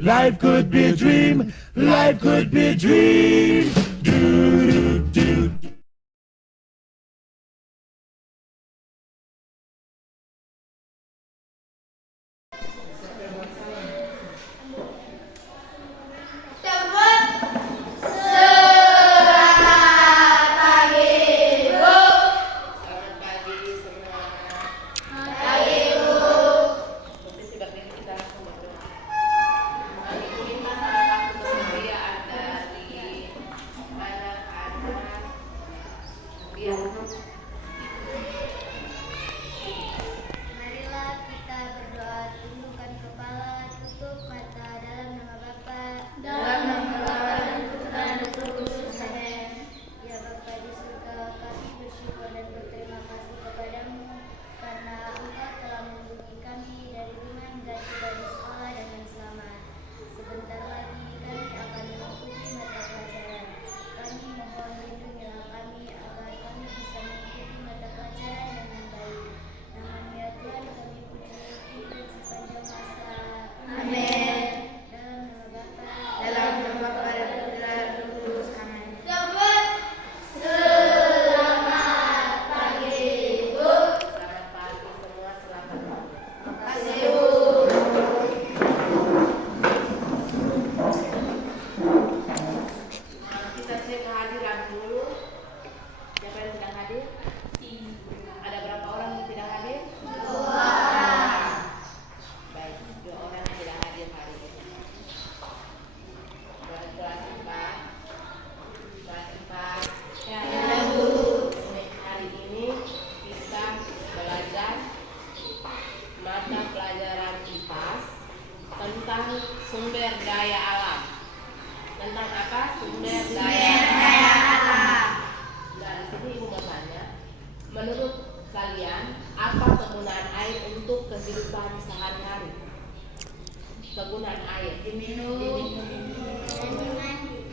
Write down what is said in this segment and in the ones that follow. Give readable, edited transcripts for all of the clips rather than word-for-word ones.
Life could be a dream. Life could be a dream. Do, do, do. Sumber daya alam. Tentang apa? Sumber daya alam. Nah, di sini ibu mau tanya, menurut kalian apa kegunaan air untuk kehidupan sehari-hari? Kegunaan air? Minum,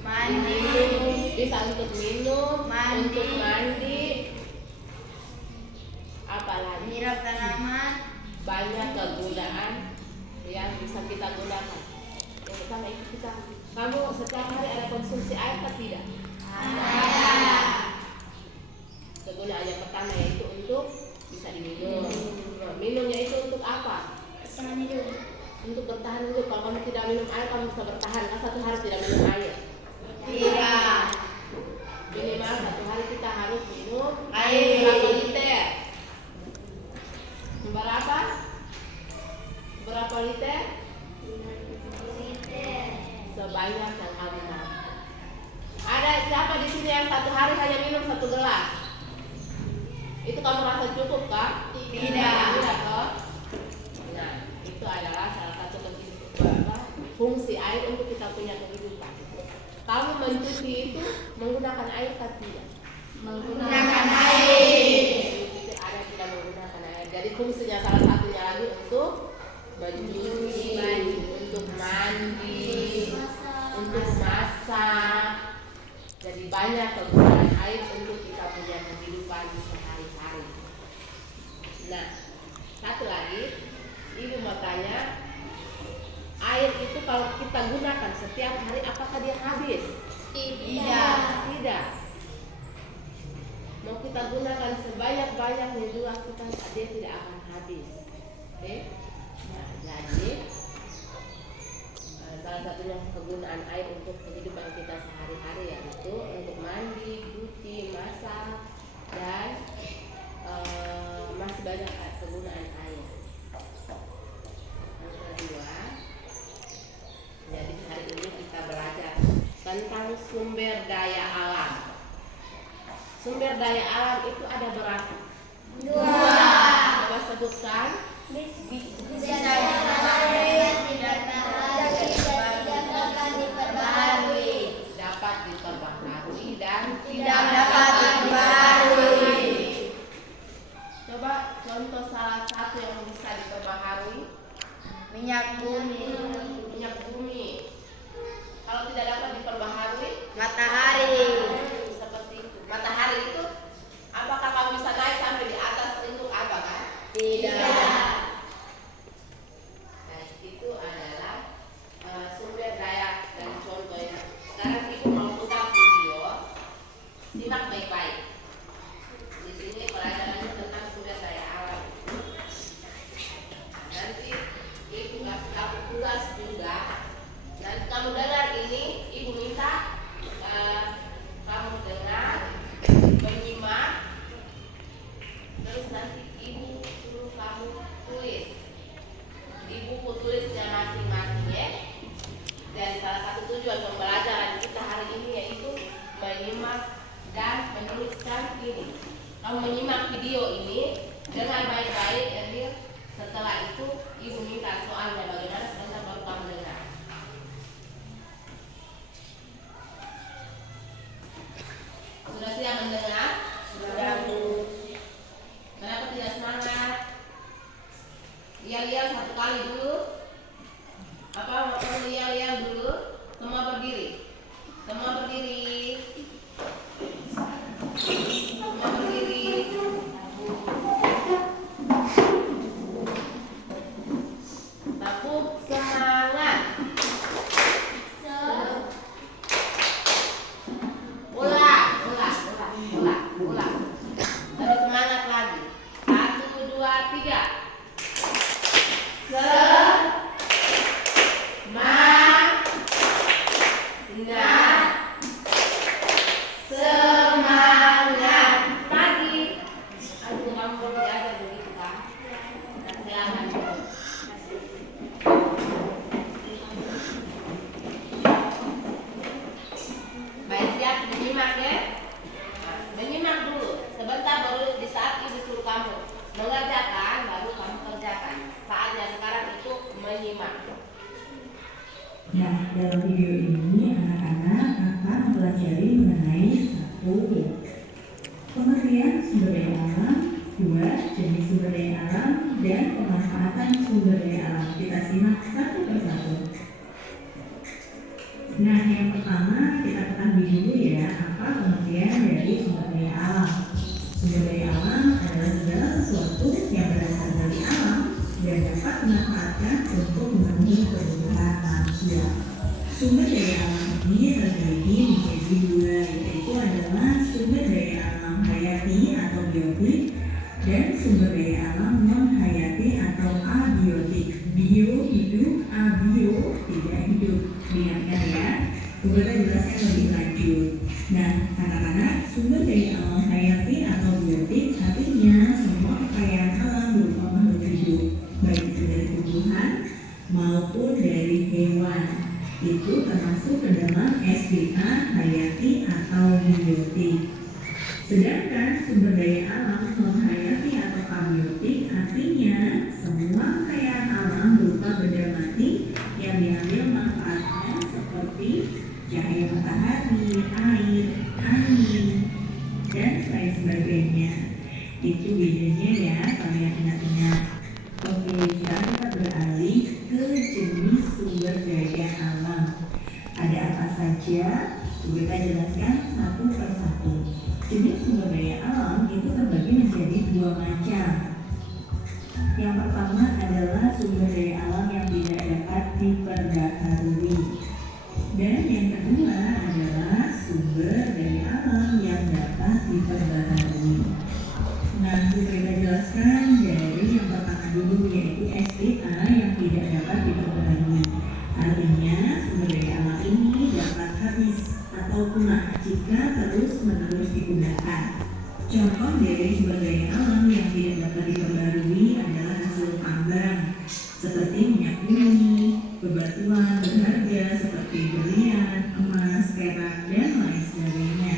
Mandi. Bisa untuk minum, untuk mandi. Apalagi? menyiram tanaman, Banyak kegunaan yang bisa kita gunakan. Yang pertama itu kita, kamu setiap hari ada konsumsi air atau tidak? ada. Kegunaan yang pertama yaitu untuk bisa diminum. Minumnya itu untuk apa? Pasangan hidup. Untuk bertahan hidup. Kalau kamu tidak minum air, kamu bisa bertahan. Kan satu hari tidak minum air. Tidak. Minimal satu hari kita harus minum Air. berapa liter? Berapa? Berapa liter? Sebanyak yang kamu mau. Ada siapa di sini yang satu hari hanya minum 1 gelas? Itu kamu rasa cukup kah? Tidak. Tidak toh? Nah, itu adalah salah satu fungsi air untuk kita punya kehidupan. Kamu mencuci itu menggunakan air atau tidak? Menggunakan air. Ada yang tidak menggunakan air. Jadi fungsinya salah satunya lagi untuk mencuci, untuk mandi, untuk masak. Jadi banyak kegunaan air untuk kita punya kehidupan sehari-hari. Nah, satu lagi, ibu mau tanya, air itu kalau kita gunakan setiap hari apakah dia habis? Tidak. Tidak. Mau kita gunakan sebanyak-banyaknya juga dia tidak akan habis. Oke? Nah, jadi salah satunya kegunaan air untuk kehidupan kita sehari-hari yaitu untuk mandi, cuci, masak, dan masih banyak kegunaan air. Yang kedua, jadi hari ini kita belajar tentang sumber daya alam. Sumber daya alam itu ada berapa? 2. Coba sebutkan. Bisa diperbaharui, tidak dapat diperbaharui. Dapat diperbaharui dan Tidak dapat diperbaharui. Coba contoh salah satu yang bisa diperbaharui. Minyak bumi, Minyak bumi. Kalau tidak dapat diperbaharui, matahari. seperti itu. Matahari itu, apakah kamu bisa naik sampai di atas untuk apa kan? Tidak. Nah, itu adalah Nanti kamu dengar ini, ibu minta kamu dengar, menyimak, terus nanti ibu suruh kamu tulis di buku tulisnya masing-masing ya. Dan salah satu tujuan pembelajaran kita hari ini yaitu menyimak dan menuliskan ini. Kamu menyimak video ini dengan baik-baik, Eril. Setelah itu ibu minta soalnya bagaimana, sebentar baru kamu dengar. Sudah siap mendengar? Sudah, Bu. Kenapa tidak semangat? Lihat-lihat satu kali dulu. Apa perlu lihat-lihat dulu? Semua berdiri. Semua berdiri. Semua berdiri. Tepuk semangat. Ulang. Lebih semangat lagi. 1, 2, 3. Semangat lagi. Aduh, kamu belum diajar begitu kan? Silakan. Baik, siap menyimak ya. Menyimak dulu. Sebentar baru di saat ibu suruh kamu mengerjakan, baru kamu kerjakan. Saatnya sekarang itu menyimak. Nah, dalam video ini anak-anak akan mempelajari mengenai 1. Pengertian sumber daya alam, 2. Jenis sumber daya alam, dan pemanfaatan sumber daya alam. Kita simak satu persatu. Nah, yang pertama kita ketahui dulu ya, apa pengertian dari sumber daya alam. Sumber daya alam adalah segala sesuatu yang berasal dari alam dan dapat dimanfaatkan untuk memenuhi kebutuhan manusia. Sumber daya alam ini terbagi menjadi 2, yaitu adalah sumber daya alam hayati atau biotik dan sumber daya alam non hayati atau abiotik. Bio hidup, abio tidak hidup. Diingatkan ya, kita jelaskan lebih lanjut. Nah, anak-anak, sumber daya alam hayati atau biotik artinya semua kekayaan alam berupa makhluk hidup, baik itu dari tumbuhan maupun dari hewan. Itu termasuk ke dalam SDA hayati atau biotik. Sedangkan sumber daya alam non hayati atau abiotik artinya semua kekayaan alam berupa benda mati yang diambil manfaatnya seperti cahaya matahari, air, angin, dan lain sebagainya. Itu bedanya ya, kalian ingat-ingat. Oke, sekarang kita beralih ke jenis sumber daya alam. Ada apa saja? Kita jelaskan satu persatu. Jenis sumber daya alam itu terbagi menjadi 2 macam. Yang pertama adalah sumber daya alam yang tidak dapat diperbaharui. Dan yang kedua adalah sumber daya alam yang dapat diperbaharui. Nah, kita jelaskan dari yang pertama dulu, yaitu SDA yang tidak dapat diperbaharui. Artinya sumber daya alam ini dapat habis atau punah jika terus-menerus digunakan. Contoh dari sumber daya alam yang tidak dapat diperbarui adalah hasil tambang seperti minyak bumi, bebatuan berharga seperti berlian, emas, perak, dan lain sebagainya.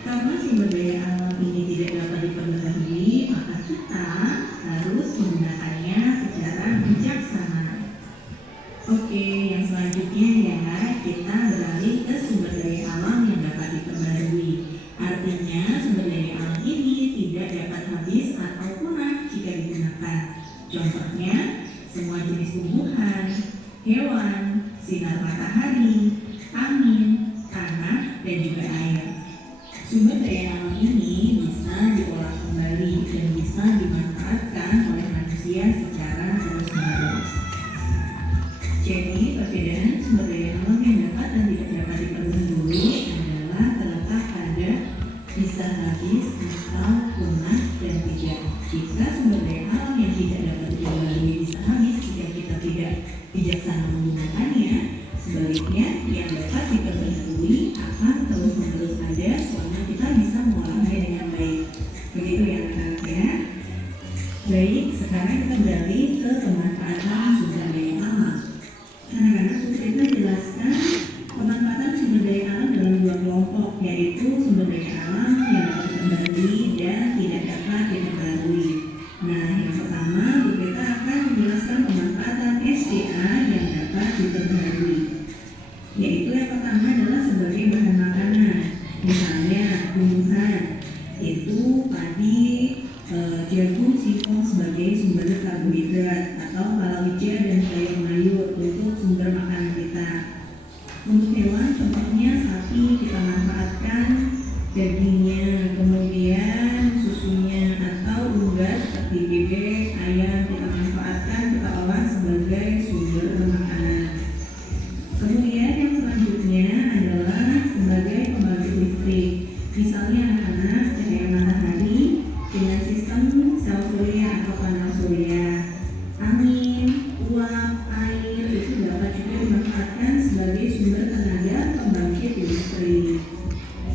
Karena sumber daya alam ini tidak dapat diperbarui, maka kita harus menggunakannya secara bijaksana. Oke, yang selanjutnya ya, kita beralih ke sumber daya alam yang dapat diperbarui. Artinya sumber daya alam ini tidak dapat habis atau punah jika digunakan. Contohnya, semua jenis tumbuhan, hewan, sinar matahari, angin, tanah, dan juga air. Sumber daya alam ini bisa diolah kembali dan bisa dimanfaatkan oleh manusia secara terus-menerus. Jadi, perbedaan sumber daya alam yang dapat dan tidak dapat diperbarui adalah terletak pada bisa habis atau punah dan tidak. Jika sumber daya alam yang tidak dapat diperbarui bisa habis jika kita tidak bijaksana menggunakannya, Sebaliknya, yang dapat diperbaharui akan terus-menerus ada selama kita bisa mengolahnya dengan baik. Begitu ya anak-anak ya. Baik, sekarang kita beralih ke pemanfaatan sumber daya alam. Anak-anak, kita jelaskan pemanfaatan sumber daya alam dalam dua kelompok, yaitu sumber daya alam yang dapat diperbarui dan tidak dapat diperbarui. Nah, yang pertama, kita akan menjelaskan pemanfaatan SDA yang dapat diperbarui. Yaitu yang pertama adalah sebagai bahan makanan, misalnya tumbuhan, yaitu padi, jagung, singkong sebagai sumber karbohidrat, atau palawija dan sayur mayur untuk sumber makanan kita. Untuk hewan, contohnya sapi kita manfaatkan dagingnya, kemudian susunya, atau unggas seperti bebek, ayam kita manfaatkan, kita olah sebagai sumber makanan. Kemudian yang selanjutnya adalah sebagai pembangkit listrik. Misalnya anak-anak, cahaya matahari dengan sistem sel surya atau panel surya, angin, uap, air itu dapat juga dimanfaatkan sebagai sumber tenaga pembangkit listrik.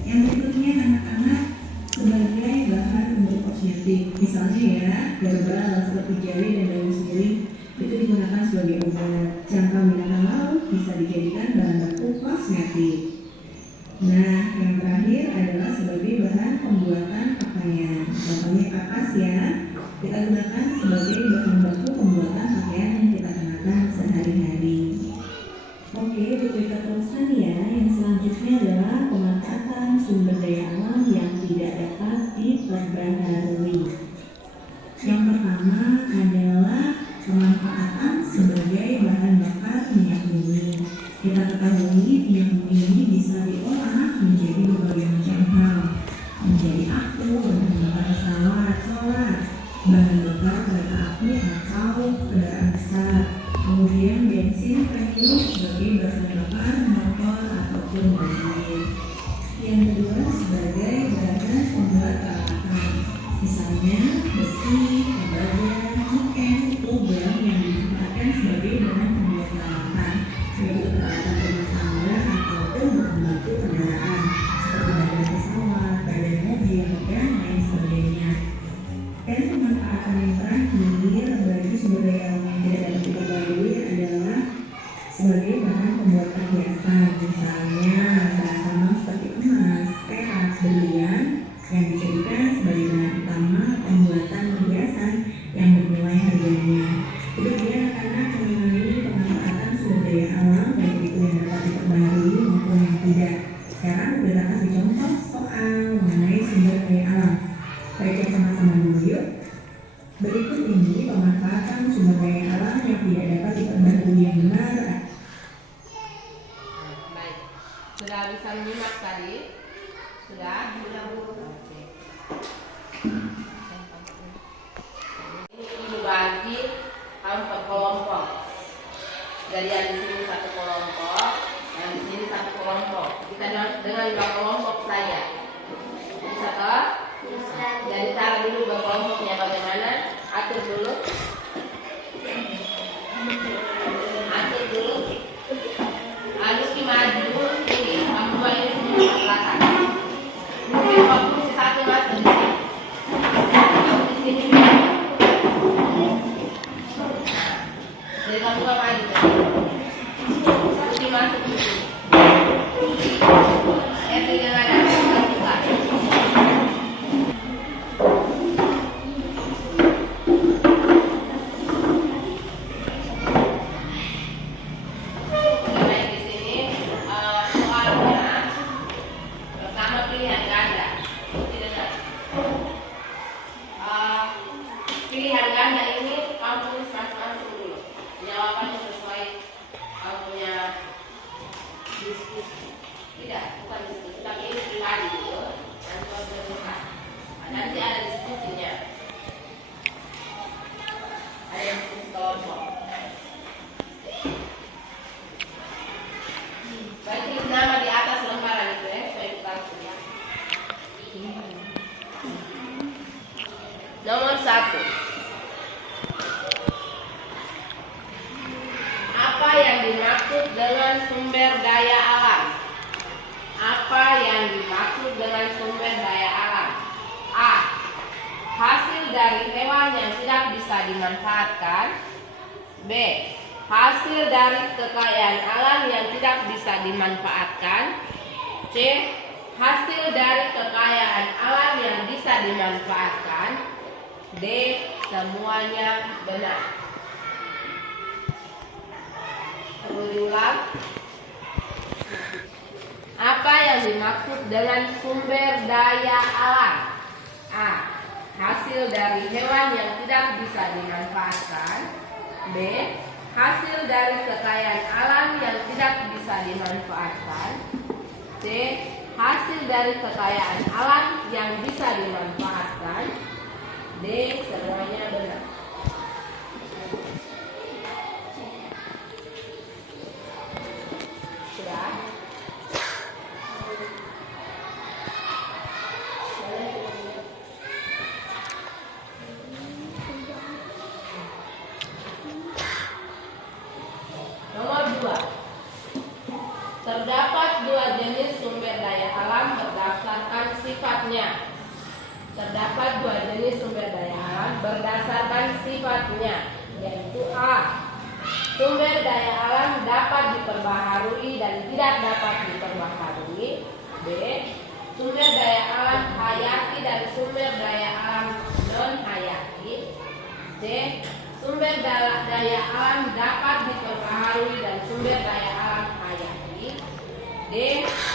Yang berikutnya anak-anak, sebagai bahan untuk kosmetik. Misalnya ya, herbal seperti jahe dan daun sirih itu digunakan sebagai obat. Cangkang binatang laut bisa dijadikan bahan baku kosmetik. Nah, yang terakhir adalah sebagai bahan pembuatan pakaian. Contohnya kapas ya, kita gunakan sebagai bahan baku pembuatan pakaian yang kita kenakan sehari-hari. Oke, kita teruskan ya. Yang selanjutnya adalah pemanfaatan sumber daya alam yang tidak dapat diperbaharui. Yang pertama adalah pemanfaatan sebagai bahan bakar minyak bumi. Kita ketahui minyak bumi ini bisa diolah menjadi berbagai macam hal, menjadi aku, bahan bakar pesawat, solar, bahan bakar kereta api atau kendaraan besar, kemudian bensin, premium sebagai bahan bakar motor ataupun mobil. Yang kedua sebagai bahan pembuat peralatan, misalnya besi, tembaga, nikel, logam yang dimanfaatkan sebagai bahan pembuat peralatan, yaitu peralatan rumah tangga ataupun bahan baku kendaraan seperti badan pesawat, badan mobil, dan lain sebagainya. Dan pemanfaatan yang terakhir bagi sumber daya alam yang tidak dapat diperbarui adalah sebagai bahan pembuatan hiasan, misalnya bahan tambang seperti emas, perak, berlian yang dijadikan sebagai bahan utama pembuatan hiasan yang bernilai harganya. Itu dia anak-anak mengenai pemanfaatan sumber daya alam, baik itu yang dapat diperbarui maupun yang tidak. Sekarang kita kasih contoh soal mengenai sumber daya alam. Baik, sama-sama dulu yuk. Berikut ini pemanfaatan sumber daya alam yang tidak dapat diperbarui yang benar. Baik, sudah bisa menyimak tadi? Sudah? Oke. Ini dibagi empat kelompok. Jadi yang di sini satu kelompok, yang di sini satu kelompok. Kita dengan dua kelompok saja. Bisa toh? Jadi cara dulu berkelompoknya bagaimana? Atur dulu. Anu maju ini, kamu dua ini semua ke belakang. Mungkin waktu satu masuk di sini. Di sini. Jadi kamu dua maju. Jadi masuk di sini. Itu yang ada buka. dimaksud dengan sumber daya alam? Apa yang dimaksud dengan sumber daya alam? A. Hasil dari hewan yang tidak bisa dimanfaatkan. B. Hasil dari kekayaan alam yang tidak bisa dimanfaatkan. C. Hasil dari kekayaan alam yang bisa dimanfaatkan. D. Semuanya benar. Ulang. Apa yang dimaksud dengan sumber daya alam? A. Hasil dari hewan yang tidak bisa dimanfaatkan. B. Hasil dari kekayaan alam yang tidak bisa dimanfaatkan. C. Hasil dari kekayaan alam yang bisa dimanfaatkan. D. Semuanya benar. Sudah? Nomor 2. Terdapat dua jenis sumber daya alam berdasarkan sifatnya. Terdapat dua jenis sumber daya alam berdasarkan sifatnya, yaitu A. Sumber daya alam dapat diperbaharui dan tidak dapat diperbaharui. B. Sumber daya alam hayati dan sumber daya alam non-hayati. C. Sumber daya alam dapat diperbaharui dan sumber daya alam hayati. D.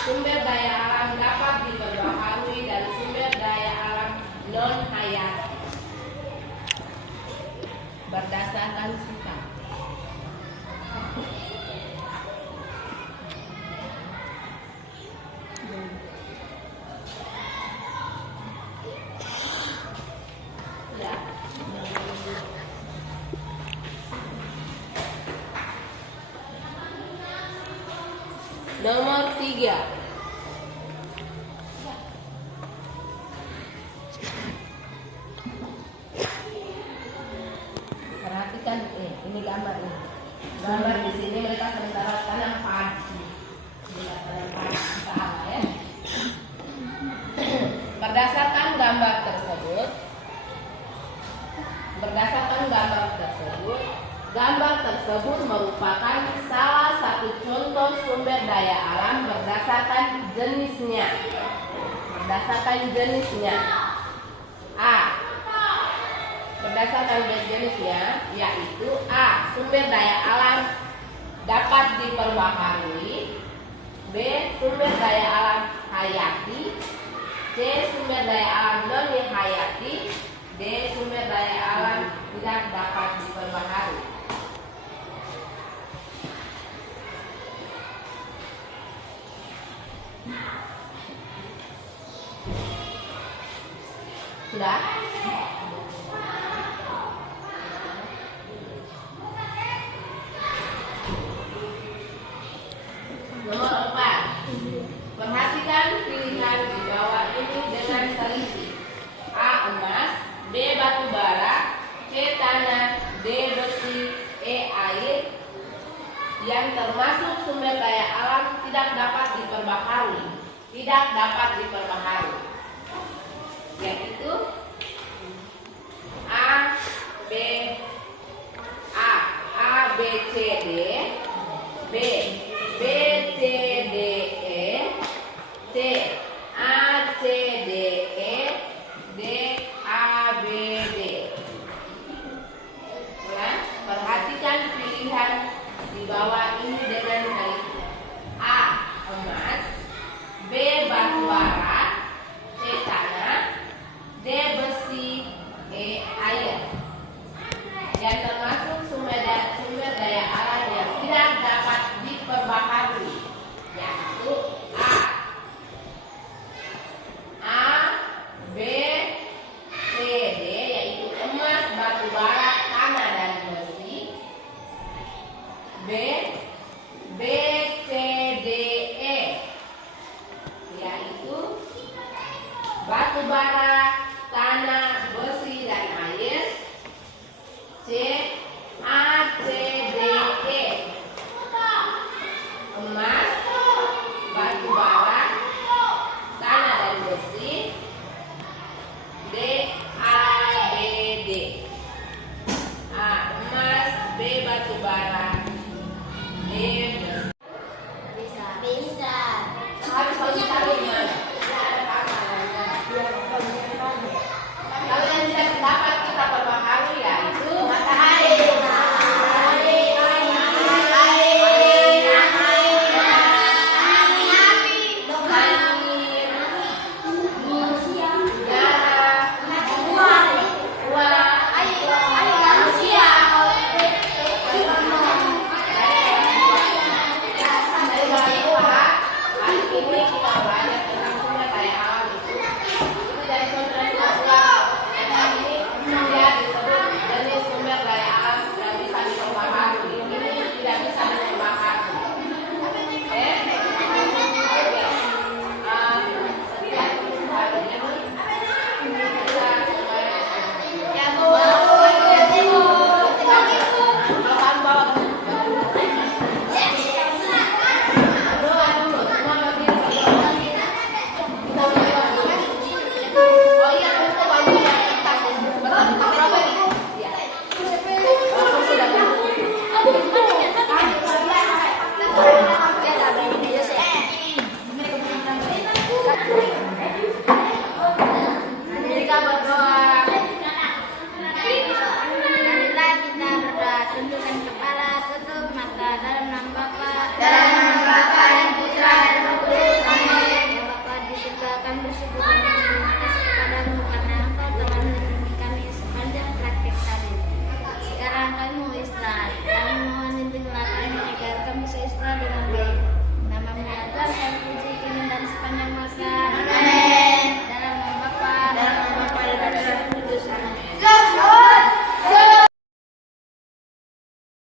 Sumber daya alam dapat diperbaharui dan sumber daya alam non-hayati. Berdasarkan sifat. Ya. Nomor 3. Perhatikan ini gambar ini. Gambar di sini mereka sementara tanam padi. Tanam padi salah ya. Berdasarkan gambar tersebut, gambar tersebut merupakan salah satu contoh sumber daya alam berdasarkan jenisnya. A. Berdasarkan jenisnya, yaitu A. Sumber daya alam dapat diperbaharui. B. Sumber daya alam hayati. C. Sumber daya alam non-hayati. D. Sumber daya alam tidak dapat diperbaharui. Sudah? Nomor 4. Perhatikan pilihan di bawah ini dengan teliti. A. Emas. B. Batu bara. C. Tanah. D. Besi. E. Air. Yang termasuk sumber daya alam tidak dapat diperbaharui. Yaitu A, B, C, D. B.